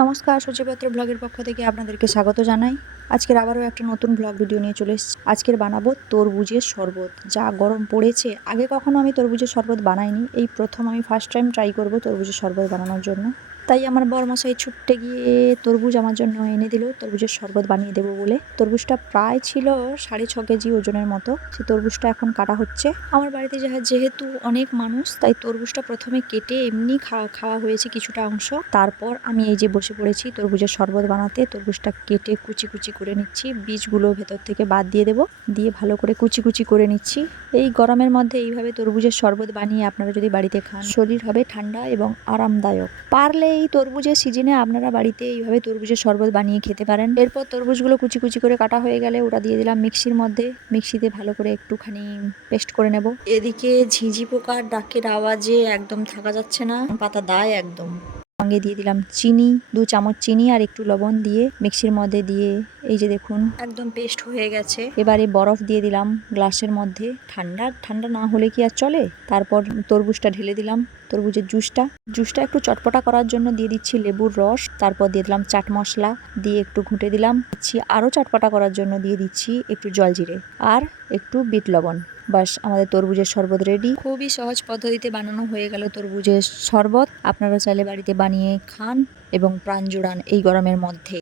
নমস্কার, সূচিপত্র ব্লগের পক্ষ থেকে আপনাদেরকে স্বাগত জানাই। আজকের আবারও একটা নতুন ব্লগ ভিডিও নিয়ে চলে এসেছি। আজকের বানাবো তরমুজের শরবত। যা গরম পড়েছে, আগে কখনো আমি তরমুজের শরবত বানাইনি, এই প্রথম আমি ফার্স্ট টাইম ট্রাই করব তরমুজের শরবত বানানোর জন্য। তাই আমার বরমশাই ছুট্টে গিয়ে তরমুজ আমার জন্য এনে দিল তরমুজের শরবত বানিয়ে দেবো বলে। তরমুজটা প্রায় ছিল 6.5 কেজি ওজনের মতো। সেই তরমুজটা এখন কাটা হচ্ছে। আমার বাড়িতে যেহেতু অনেক মানুষ, তাই তরমুজটা প্রথমে কেটে এমনি খাওয়া হয়েছে কিছুটা অংশ। তারপর আমি এই যে বসে পড়েছি তরমুজের শরবত বানাতে। তরমুজটা কেটে কুচি কুচি করে নিচ্ছি, বীজগুলো ভেতর থেকে বাদ দিয়ে দেবো, দিয়ে ভালো করে কুচি কুচি করে নিচ্ছি। এই গরমের মধ্যে এইভাবে তরমুজের শরবত বানিয়ে আপনারা যদি বাড়িতে খান, শরীর হবে ঠান্ডা এবং আরামদায়ক। পারলে এই তরমুজের সিজনে আপনারা বাড়িতে এইভাবে তরমুজের শরবত বানিয়ে খেতে পারেন। এরপর তরমুজগুলো কুচি কুচি করে কাটা হয়ে গেলে ওটা দিয়ে দিলাম মিক্সির মধ্যে। মিক্সিতে ভালো করে একটুখানি পেস্ট করে নেব। এদিকে ঝিঁঝি পোকার ডাকের আওয়াজে একদম থাকা যাচ্ছে না, পাতা দায় একদম। সঙ্গে দিয়ে দিলাম চিনি, 2 চামচ চিনি আর একটু লবণ দিয়ে মিক্সির মধ্যে দিয়ে এই যে দেখুন একদম পেস্ট হয়ে গেছে। এবারে বরফ দিয়ে দিলাম গ্লাসের মধ্যে। ঠান্ডা ঠান্ডা না হলে কি আর চলে। তারপর তরমুজটা ঢেলে দিলাম, তরমুজের জুসটা একটু চটপটা করার জন্য দিয়ে দিচ্ছি লেবুর রস। তারপর দিয়ে দিলাম চাট মশলা, দিয়ে একটু ঘুঁটে দিলাম। আরও চটপটা করার জন্য দিয়ে দিচ্ছি একটু জলজিরে আর একটু বিট লবণ। বাস, আমাদের তরমুজের শরবত রেডি। খুবই সহজ পদ্ধতিতে বানানো হয়ে গেল তরমুজের শরবত। আপনারা চাইলে বাড়িতে বানিয়ে খান এবং প্রাণ জোড়ান এই গরমের মধ্যে।